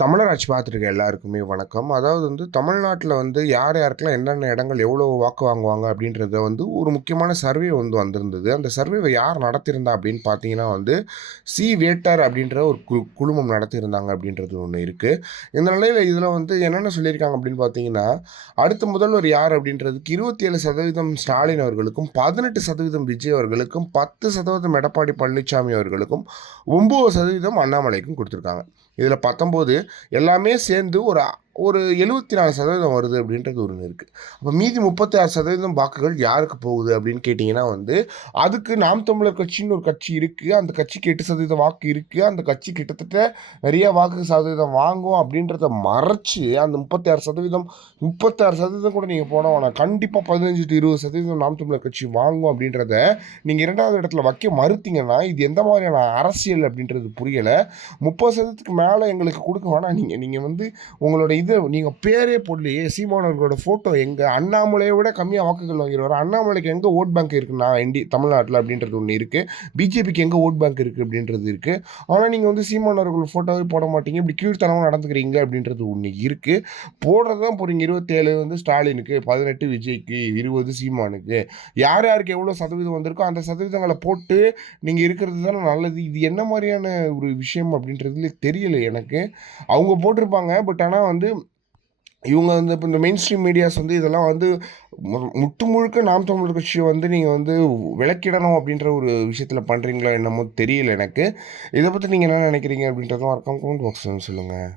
தமிழராட்சி பார்த்துருக்க எல்லாருக்குமே வணக்கம். அதாவது வந்து தமிழ்நாட்டில் வந்து யார் யாருக்கெல்லாம் என்னென்ன இடங்கள் எவ்வளோ வாக்கு வாங்குவாங்க அப்படின்றத வந்து ஒரு முக்கியமான சர்வே வந்து வந்திருந்தது. அந்த சர்வேவை யார் நடத்தியிருந்தா அப்படின்னு பார்த்தீங்கன்னா வந்து சி. வேட்டர் அப்படின்ற ஒரு கு குழுமம் நடத்தியிருந்தாங்க அப்படின்றது ஒன்று இருக்குது இந்த நிலையில் இதில் வந்து என்னென்ன சொல்லியிருக்காங்க அப்படின்னு பார்த்தீங்கன்னா அடுத்த முதல்வர் யார் அப்படின்றதுக்கு இருபத்தி ஏழு சதவீதம் ஸ்டாலின் அவர்களுக்கும் பதினெட்டு சதவீதம் விஜய் அவர்களுக்கும் பத்து சதவீதம் எடப்பாடி பழனிசாமி அவர்களுக்கும் ஒம்பது சதவீதம் அண்ணாமலைக்கும் கொடுத்துருக்காங்க. இதில் பத்தொம்போது எல்லாமே சேர்ந்து ஒரு ஒரு எழுபத்தி நாலு சதவீதம் வருது அப்படின்றது ஒன்று இருக்குது அப்போ மீதி முப்பத்தி ஆறு சதவீதம் வாக்குகள் யாருக்கு போகுது அப்படின்னு கேட்டிங்கன்னா வந்து அதுக்கு நாம் தமிழர் கட்சின்னு ஒரு கட்சி இருக்குது அந்த கட்சிக்கு எட்டு சதவீதம் வாக்கு இருக்குது அந்த கட்சி கிட்டத்தட்ட நிறைய வாக்கு சதவீதம் வாங்கும் அப்படின்றத மறைச்சி அந்த முப்பத்தி ஆறு சதவீதம் முப்பத்தாறு சதவீதம் கூட நீங்கள் போனால் ஆனால் கண்டிப்பாக பதினஞ்சு டு இருபது சதவீதம் நாம் தமிழர் கட்சி வாங்கும் அப்படின்றத நீங்கள் இரண்டாவது இடத்துல வைக்க மறுத்தீங்கன்னா இது எந்த மாதிரியான அரசியல் அப்படின்றது புரியலை. முப்பது சதவீதத்துக்கு மேலே எங்களுக்கு கொடுக்க வேணாம். நீங்கள் நீங்கள் வந்து உங்களோட இது நீங்கள் பேரே போடலையே. சீமானவர்களோட ஃபோட்டோ எங்கே அண்ணாமலையை விட கம்மியாக வாக்குகள் வாங்கிடுவார். அண்ணாமலைக்கு எங்கே ஓட் பேங்க் இருக்குன்னா இண்டி தமிழ்நாட்டில் அப்படின்றது ஒன்று இருக்குது பிஜேபிக்கு எங்கே ஓட் பேங்க் இருக்குது அப்படின்றது இருக்குது ஆனால் நீங்கள் வந்து சீமானவர்கள் ஃபோட்டோவே போட மாட்டீங்க. இப்படி கீழ்த்தனமாக நடந்துக்கிறீங்க அப்படின்றது ஒன்று இருக்குது போடுறது தான் போகிறீங்க இருபத்தேழு வந்து ஸ்டாலினுக்கு பதினெட்டு விஜய்க்கு இருபது சீமானுக்கு. யார் யாருக்கு எவ்வளோ சதவீதம் வந்திருக்கோ அந்த சதவீதங்களை போட்டு நீங்கள் இருக்கிறது தானே நல்லது. இது என்ன மாதிரியான ஒரு விஷயம் அப்படின்றதுல தெரியல எனக்கு. அவங்க போட்டிருப்பாங்க. பட் ஆனால் வந்து இவங்க வந்து இப்போ இந்த மெயின் ஸ்ட்ரீம் மீடியாஸ் வந்து இதெல்லாம் வந்து மு- முட்டு முழுக்க நாம் தமிழர் கட்சியை வந்து நீங்கள் வந்து விளக்கிடணும் அப்படின்ற ஒரு விஷயத்தில் பண்ணுறீங்களா என்னமோ தெரியல எனக்கு. இதை பற்றி நீங்கள் என்ன நினைக்கிறீங்க அப்படின்றதும் மறக்காம கமெண்ட் பாக்ஸ் சொல்லுங்கள்